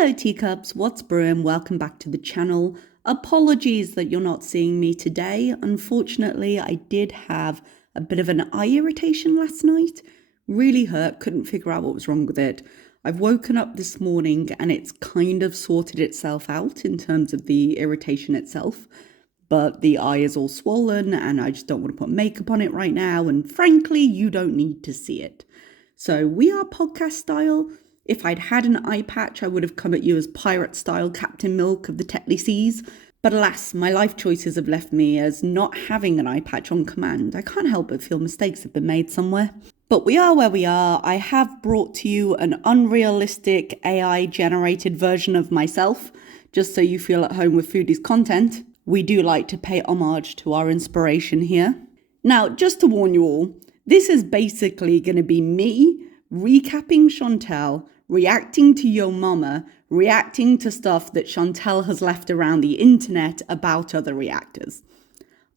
Hello teacups, what's brewing? Welcome back to the channel. Apologies that you're not seeing me today. Unfortunately, I did have a bit of an eye irritation last night. Really hurt, couldn't figure out what was wrong with it. I've woken up this morning and it's kind of sorted itself out in terms of the irritation itself. But the eye is all swollen and I just don't want to put makeup on it right now. And frankly, you don't need to see it. So we are podcast style. If I'd had an eye patch, I would have come at you as pirate style Captain Milk of the Tetley Seas. But alas, my life choices have left me as not having an eye patch on command. I can't help but feel mistakes have been made somewhere. But we are where we are. I have brought to you an unrealistic AI-generated version of myself, just so you feel at home with Foodie's content. We do like to pay homage to our inspiration here. Now, just to warn you all, this is basically going to be me recapping Chantal, reacting to Yo Mama, reacting to stuff that Chantal has left around the internet about other reactors.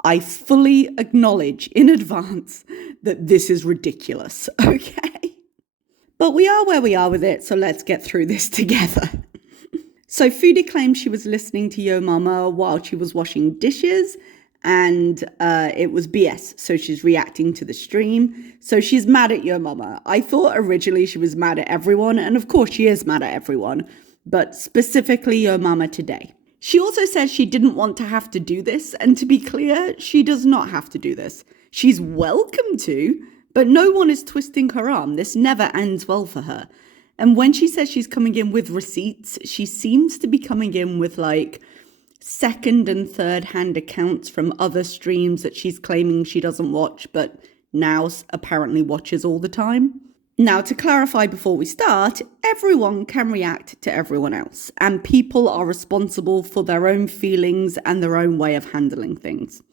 I fully acknowledge in advance that this is ridiculous, okay? But we are where we are with it, so let's get through this together. So Foodie claims she was listening to Yo Mama while she was washing dishes, and it was BS, so she's reacting to the stream. So she's mad at Yo Mama. I thought originally she was mad at everyone, and of course she is mad at everyone, but specifically Yo Mama today. She also says she didn't want to have to do this, and to be clear, she does not have to do this. She's welcome to, but no one is twisting her arm. This never ends well for her. And when she says she's coming in with receipts, she seems to be coming in with like second and third hand accounts from other streams that she's claiming she doesn't watch, but now apparently watches all the time. Now, to clarify before we start, everyone can react to everyone else, and people are responsible for their own feelings and their own way of handling things.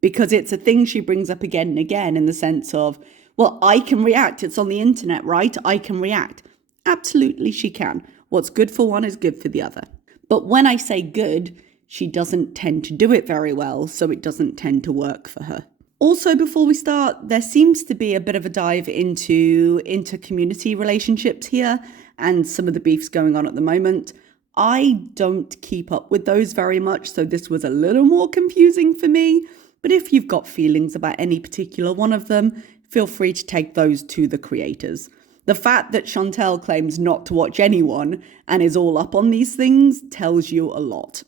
Because it's a thing she brings up again and again in the sense of, well, I can react. It's on the internet, right? I can react. Absolutely, she can. What's good for one is good for the other. But when I say good, she doesn't tend to do it very well, so it doesn't tend to work for her. Also, before we start, there seems to be a bit of a dive into inter-community relationships here and some of the beefs going on at the moment. I don't keep up with those very much, so this was a little more confusing for me. But if you've got feelings about any particular one of them, feel free to take those to the creators. The fact that Chantal claims not to watch anyone and is all up on these things tells you a lot.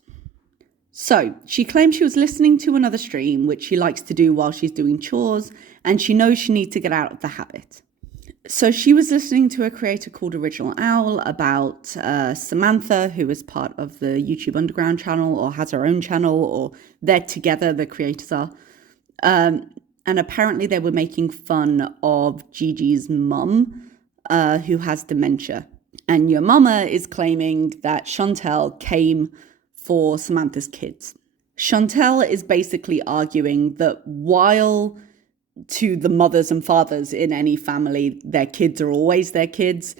So, she claims she was listening to another stream, which she likes to do while she's doing chores, and she knows she needs to get out of the habit. So she was listening to a creator called Original Owl about Samantha, who is part of the YouTube Underground channel, or has her own channel, or they're together, the creators are. And apparently they were making fun of Gigi's mum, who has dementia. And Your Mama is claiming that Chantal came for Samantha's kids. Chantal is basically arguing that while to the mothers and fathers in any family, their kids are always their kids,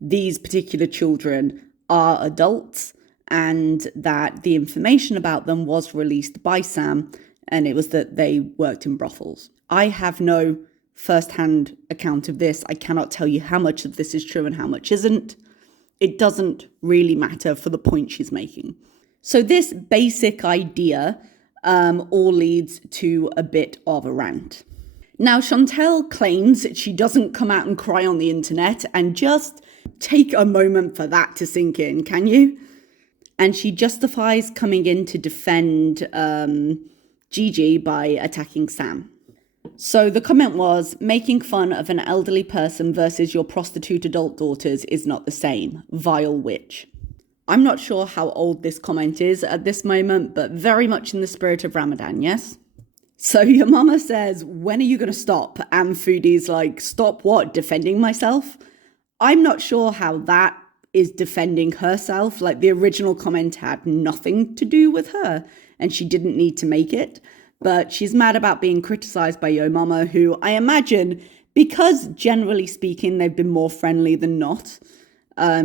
these particular children are adults, and that the information about them was released by Sam, and it was that they worked in brothels. I have no first-hand account of this. I cannot tell you how much of this is true and how much isn't. It doesn't really matter for the point she's making. So this basic idea all leads to a bit of a rant. Now, Chantal claims that she doesn't come out and cry on the internet, and just take a moment for that to sink in, can you? And she justifies coming in to defend Gigi by attacking Sam. So the comment was, making fun of an elderly person versus your prostitute adult daughters is not the same. Vile witch. I'm not sure how old this comment is at this moment, but very much in the spirit of Ramadan, yes? So Your Mama says, when are you going to stop? And Foodie's like, stop what? Defending myself? I'm not sure how that is defending herself. Like, the original comment had nothing to do with her, and she didn't need to make it. But she's mad about being criticized by Yo Mama, who I imagine, because generally speaking, they've been more friendly than not,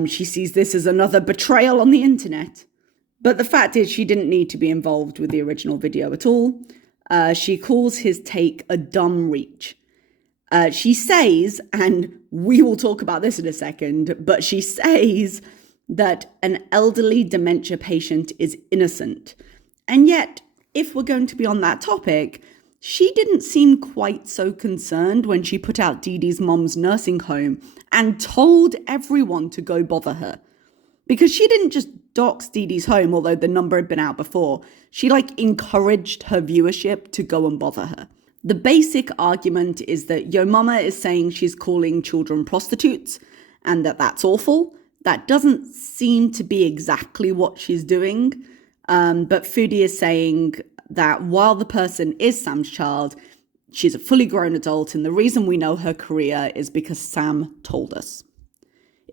she sees this as another betrayal on the internet. But the fact is, she didn't need to be involved with the original video at all. She calls his take a dumb reach. She says, and we will talk about this in a second, but she says that an elderly dementia patient is innocent. And yet, if we're going to be on that topic, she didn't seem quite so concerned when she put out Dee Dee's mom's nursing home and told everyone to go bother her. Because she didn't just dox Dee Dee's home, although the number had been out before. She encouraged her viewership to go and bother her. The basic argument is that Yo Mama is saying she's calling children prostitutes and that that's awful. That doesn't seem to be exactly what she's doing. But Foodie is saying that while the person is Sam's child, she's a fully grown adult. And the reason we know her career is because Sam told us.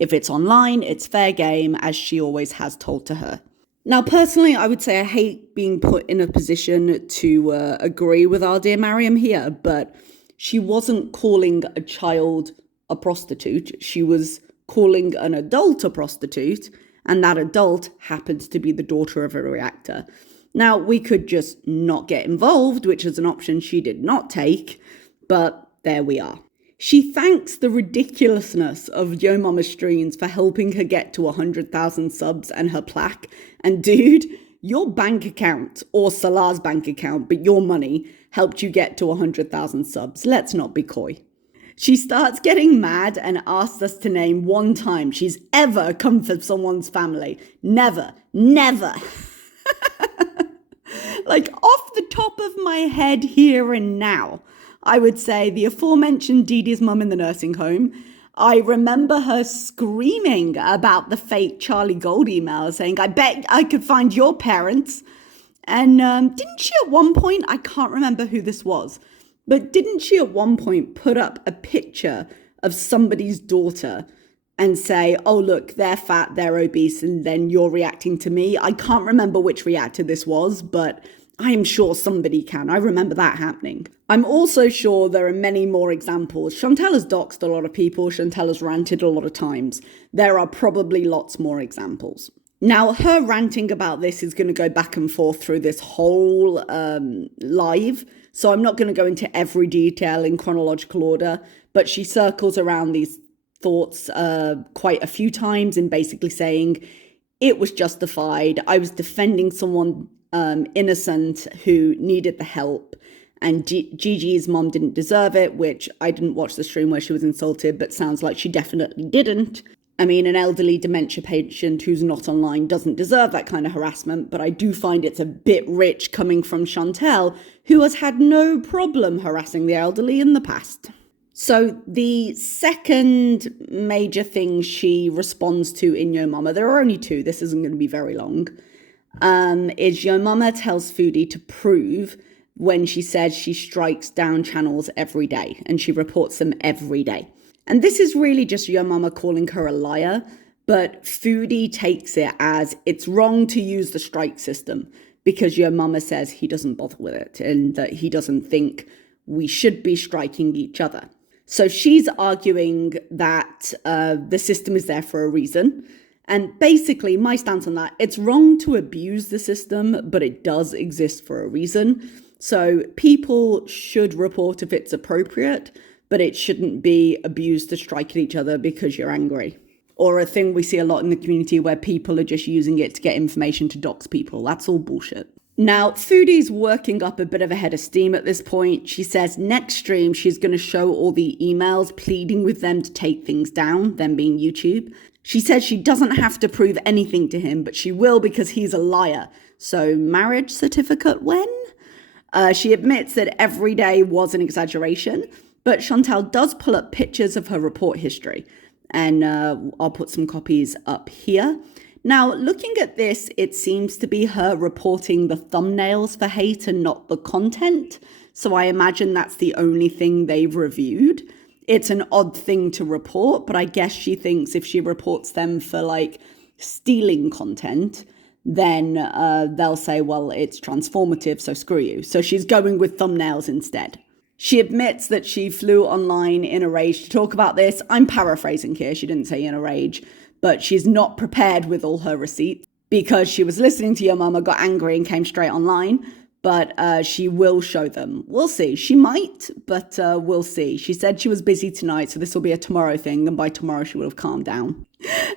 If it's online, it's fair game, as she always has told to her. Now, personally, I would say I hate being put in a position to agree with our dear Mariam here, but she wasn't calling a child a prostitute. She was calling an adult a prostitute, and that adult happens to be the daughter of a reactor. Now, we could just not get involved, which is an option she did not take, but there we are. She thanks the ridiculousness of Yo Mama's streams for helping her get to 100,000 subs and her plaque. And dude, your bank account, or Salah's bank account, but your money, helped you get to 100,000 subs. Let's not be coy. She starts getting mad and asks us to name one time she's ever come for someone's family. Never. Off the top of my head here and now, I would say the aforementioned Dee Dee's mum in the nursing home. I remember her screaming about the fake Charlie Gold email saying, I bet I could find your parents. And didn't she at one point, I can't remember who this was, but didn't she at one point put up a picture of somebody's daughter and say, oh, look, they're fat, they're obese, and then you're reacting to me? I can't remember which reactor this was, but I am sure somebody can. I remember that happening. I'm also sure there are many more examples. Chantal has doxed a lot of people. Chantal has ranted a lot of times. There are probably lots more examples. Now, her ranting about this is going to go back and forth through this whole live. So I'm not going to go into every detail in chronological order, but she circles around these thoughts quite a few times and basically saying it was justified. I was defending someone innocent who needed the help, and Gigi's mom didn't deserve it, which I didn't watch the stream where she was insulted, but sounds like she definitely didn't. I mean, an elderly dementia patient who's not online doesn't deserve that kind of harassment, but I do find it's a bit rich coming from Chantal, who has had no problem harassing the elderly in the past. So the second major thing she responds to in Yo Mama, there are only two, this isn't going to be very long, is Yo Mama tells Foodie to prove when she says she strikes down channels every day and she reports them every day. And this is really just Yo Mama calling her a liar, but Foodie takes it as it's wrong to use the strike system because Yo Mama says he doesn't bother with it and that he doesn't think we should be striking each other. So she's arguing that the system is there for a reason. And basically, my stance on that, it's wrong to abuse the system, but it does exist for a reason. So people should report if it's appropriate, but it shouldn't be abused to strike at each other because you're angry. Or a thing we see a lot in the community where people are just using it to get information to dox people. That's all bullshit. Now, Foodie's working up a bit of a head of steam at this point. She says next stream she's going to show all the emails pleading with them to take things down, them being YouTube. She says she doesn't have to prove anything to him, but she will because he's a liar. So marriage certificate when? She admits that every day was an exaggeration, but Chantal does pull up pictures of her report history. And I'll put some copies up here. Now, looking at this, it seems to be her reporting the thumbnails for hate and not the content. So I imagine that's the only thing they've reviewed. It's an odd thing to report, but I guess she thinks if she reports them for stealing content, then they'll say, well, it's transformative, so screw you. So she's going with thumbnails instead. She admits that she flew online in a rage to talk about this. I'm paraphrasing here. She didn't say in a rage, but she's not prepared with all her receipts because she was listening to Yo Mama, got angry and came straight online. but she will show them. We'll see. She might, but we'll see. She said she was busy tonight, so this will be a tomorrow thing, and by tomorrow she will have calmed down.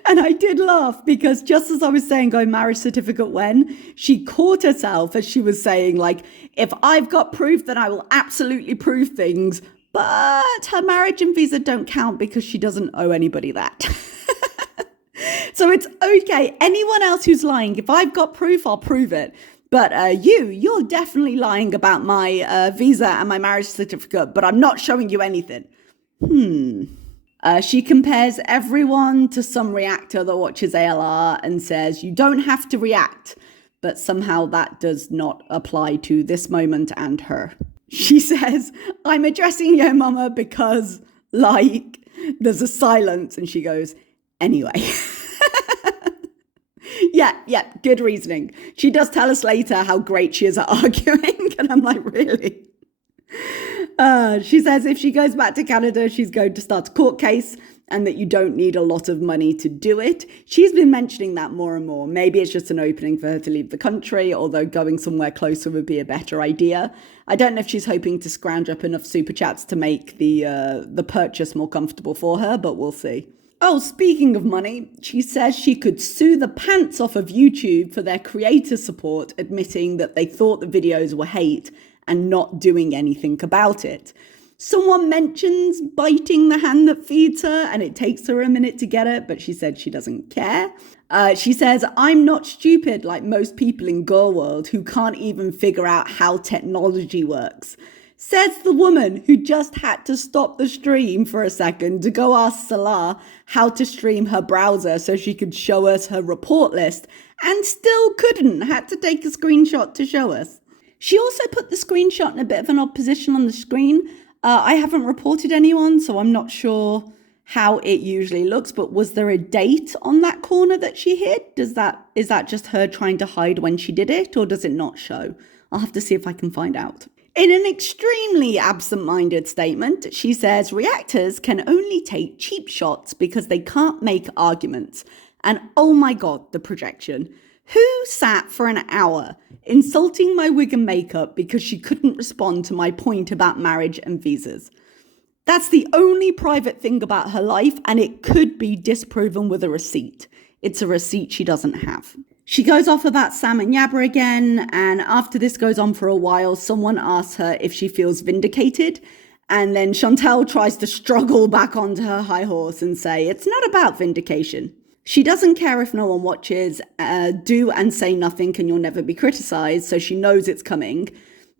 And I did laugh because just as I was saying, going marriage certificate when, she caught herself as she was saying, like, if I've got proof, then I will absolutely prove things. But her marriage and visa don't count because she doesn't owe anybody that. So it's okay. Anyone else who's lying, if I've got proof, I'll prove it. But you're definitely lying about my visa and my marriage certificate, but I'm not showing you anything. She compares everyone to some reactor that watches ALR and says, you don't have to react. But somehow that does not apply to this moment and her. She says, I'm addressing your mama because, like, there's a silence. And she goes, anyway. Yeah, good reasoning. She does tell us later how great she is at arguing. And I'm like, really? She says if she goes back to Canada, she's going to start a court case and that you don't need a lot of money to do it. She's been mentioning that more and more. Maybe it's just an opening for her to leave the country, although going somewhere closer would be a better idea. I don't know if she's hoping to scrounge up enough super chats to make the purchase more comfortable for her, but we'll see. Oh, speaking of money, she says she could sue the pants off of YouTube for their creator support, admitting that they thought the videos were hate and not doing anything about it. Someone mentions biting the hand that feeds her, and it takes her a minute to get it, but she said she doesn't care. She says, I'm not stupid like most people in Girl World who can't even figure out how technology works. Says the woman who just had to stop the stream for a second to go ask Salah how to stream her browser so she could show us her report list, and still couldn't, had to take a screenshot to show us. She also put the screenshot in a bit of an odd position on the screen. I haven't reported anyone, so I'm not sure how it usually looks, but was there a date on that corner that she hit? Is that just her trying to hide when she did it, or does it not show? I'll have to see if I can find out. In an extremely absent-minded statement, she says reactors can only take cheap shots because they can't make arguments. And oh my God, the projection. Who sat for an hour insulting my wig and makeup because she couldn't respond to my point about marriage and visas? That's the only private thing about her life, and it could be disproven with a receipt. It's a receipt she doesn't have. She goes off about Sam and Yabba again, and after this goes on for a while, someone asks her if she feels vindicated, and then Chantal tries to struggle back onto her high horse and say, it's not about vindication. She doesn't care if no one watches, do and say nothing and you'll never be criticised, so she knows it's coming.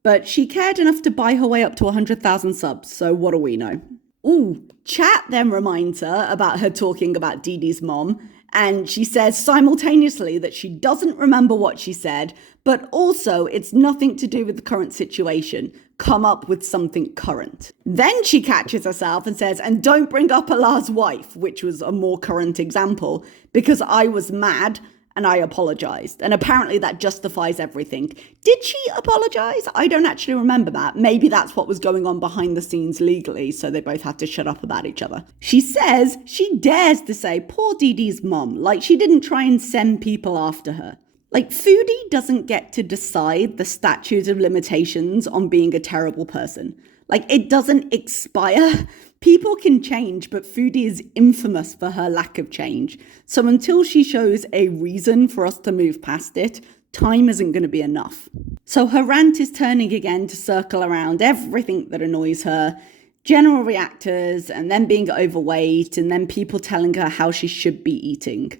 But she cared enough to buy her way up to 100,000 subs, so what do we know? Ooh, chat then reminds her about her talking about Dee Dee's mom, and she says simultaneously that she doesn't remember what she said, but also it's nothing to do with the current situation. Come up with something current. Then she catches herself and says, and don't bring up Allah's wife, which was a more current example, because I was mad and I apologized. And apparently that justifies everything. Did she apologize? I don't actually remember that. Maybe that's what was going on behind the scenes legally, so they both had to shut up about each other. She says she dares to say poor Dee Dee's mum, like she didn't try and send people after her. Like, Foodie doesn't get to decide the statute of limitations on being a terrible person. Like, it doesn't expire. People can change, but Foodie is infamous for her lack of change. So until she shows a reason for us to move past it, time isn't going to be enough. So her rant is turning again to circle around everything that annoys her. General reactors, and then being overweight, and then people telling her how she should be eating.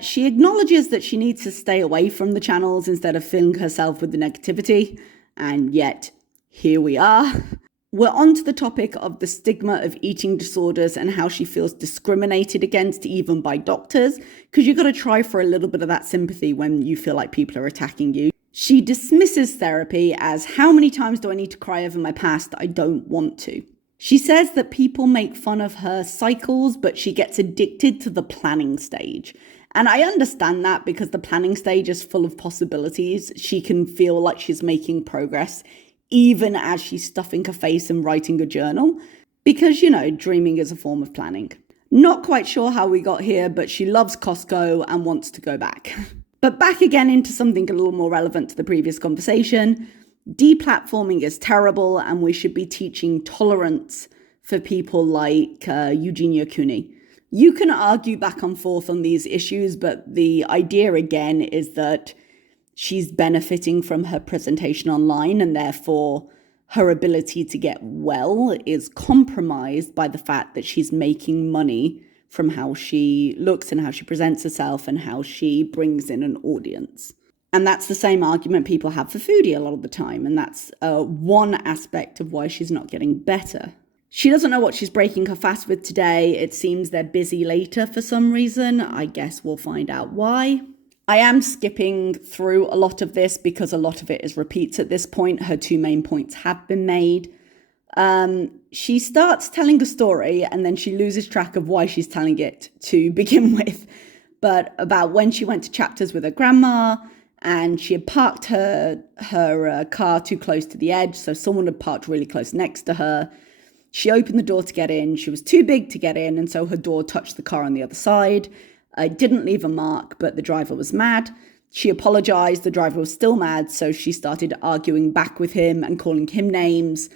She acknowledges that she needs to stay away from the channels instead of filling herself with the negativity. And yet, here we are. We're on to the topic of the stigma of eating disorders and how she feels discriminated against even by doctors, because you've got to try for a little bit of that sympathy when you feel like people are attacking you. She dismisses therapy as, how many times do I need to cry over my past? I don't want to. She says that people make fun of her cycles, but she gets addicted to the planning stage. And I understand that because the planning stage is full of possibilities. She can feel like she's making progress, even as she's stuffing her face and writing a journal. Because, you know, dreaming is a form of planning. Not quite sure how we got here, but she loves Costco and wants to go back. But back again into something a little more relevant to the previous conversation. Deplatforming is terrible, and we should be teaching tolerance for people like Eugenia Cooney. You can argue back and forth on these issues, but the idea again is that she's benefiting from her presentation online, and therefore her ability to get well is compromised by the fact that she's making money from how she looks and how she presents herself and how she brings in an audience. And that's the same argument people have for Foodie a lot of the time. And that's one aspect of why she's not getting better. She doesn't know what she's breaking her fast with today. It seems they're busy later for some reason. I guess we'll find out why. I am skipping through a lot of this because a lot of it is repeats at this point. Her two main points have been made. She starts telling a story and then she loses track of why she's telling it to begin with. But about when she went to Chapters with her grandma and she had parked her car too close to the edge. So someone had parked really close next to her. She opened the door to get in. She was too big to get in. And so her door touched the car on the other side. It didn't leave a mark, but the driver was mad. She apologized. The driver was still mad. So she started arguing back with him and calling him names.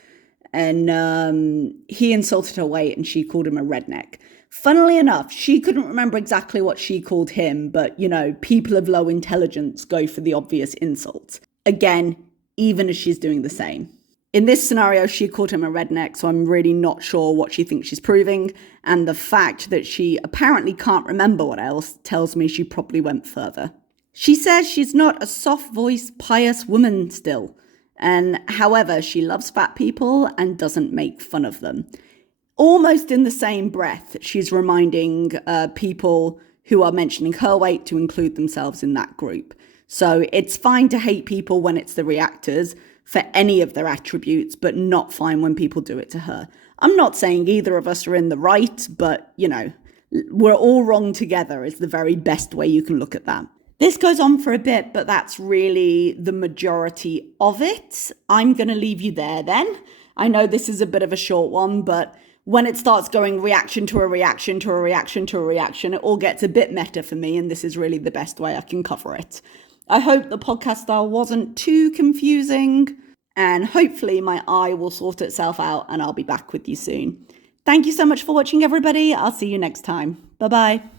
And he insulted her weight and she called him a redneck. Funnily enough, she couldn't remember exactly what she called him, but, you know, people of low intelligence go for the obvious insults. Again, even as she's doing the same. In this scenario, she called him a redneck, so I'm really not sure what she thinks she's proving. And the fact that she apparently can't remember what else tells me she probably went further. She says she's not a soft-voiced, pious woman still. And however, she loves fat people and doesn't make fun of them. Almost in the same breath, she's reminding people who are mentioning her weight to include themselves in that group. So it's fine to hate people when it's the reactors for any of their attributes, but not fine when people do it to her. I'm not saying either of us are in the right, but, you know, we're all wrong together is the very best way you can look at that. This goes on for a bit, but that's really the majority of it. I'm going to leave you there then. I know this is a bit of a short one, but when it starts going reaction to a reaction to a reaction to a reaction, it all gets a bit meta for me, and this is really the best way I can cover it. I hope the podcast style wasn't too confusing, and hopefully my eye will sort itself out and I'll be back with you soon. Thank you so much for watching, everybody. I'll see you next time. Bye-bye.